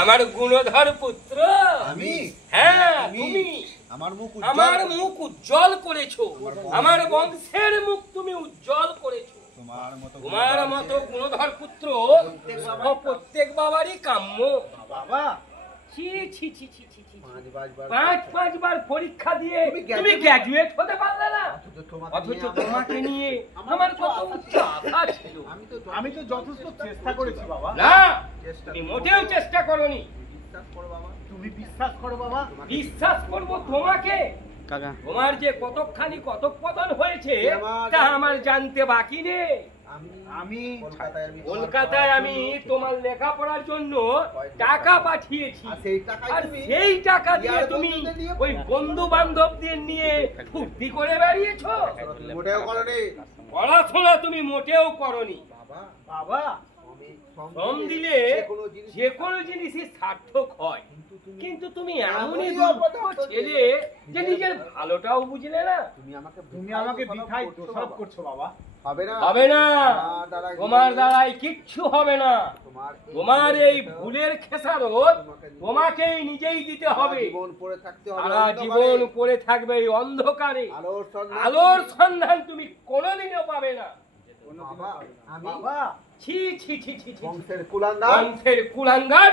আমার গুণধর পুত্র আমি? হ্যাঁ তুমি আমার মুখ উজ্জ্বল করেছো, আমার বংশের মুখ তুমি উজ্জ্বল করেছো। তোমার মতো গুণধর পুত্র প্রত্যেক বাবারই কাম্য। বাবা ছি ছি ছি ছি ছি ছি, পাঁচবার পরীক্ষা দিয়ে তুমি গ্র্যাজুয়েট হতে পারলে না, অথচ তোমাকে নিয়ে আমার কত উচ্চ আশা ছিল। আমি তো যথেষ্ট চেষ্টা করেছি বাবা। না, তুমি মোটেও চেষ্টা করোনি। তুমি বিশ্বাস করো বাবা। বিশ্বাস করব তোমাকে? তোমার যে কতখানি কতপতন হয়েছে তা আমার জানতে বাকি নেই। আমি কলকাতায় আমি তোমার লেখাপড়ার জন্য টাকা পাঠিয়েছি, আর সেই টাকা দিয়ে তুমি ওই বন্ধু বান্ধবদের নিয়ে ফুর্তি করে বেরিয়েছো। পড়াশোনা তুমি মোটেও করনি। বাবা শ্রম দিলে যে কোনো জিনিসই সার্থক হয়, কিন্তু তুমি এমনই দুর্ভাগ্য ছেলে যে নিজের ভালোটাও বুঝলে না। তুমি আমাকে বৃথায় দোষারোপ করছো বাবা। হবে না, তোমার দ্বারাই কিচ্ছু হবে না। তোমার এই ভুলের খেসারত তোমাকেই নিজেই দিতে হবে। সারা জীবন পড়ে থাকবে এই অন্ধকারে, আলোর সন্ধান তুমি কোনোদিনও পাবে না। বাবা ছি ছি ছি ছি ছি, বংশের কুলাঙ্গার। বংশের কুলাঙ্গার।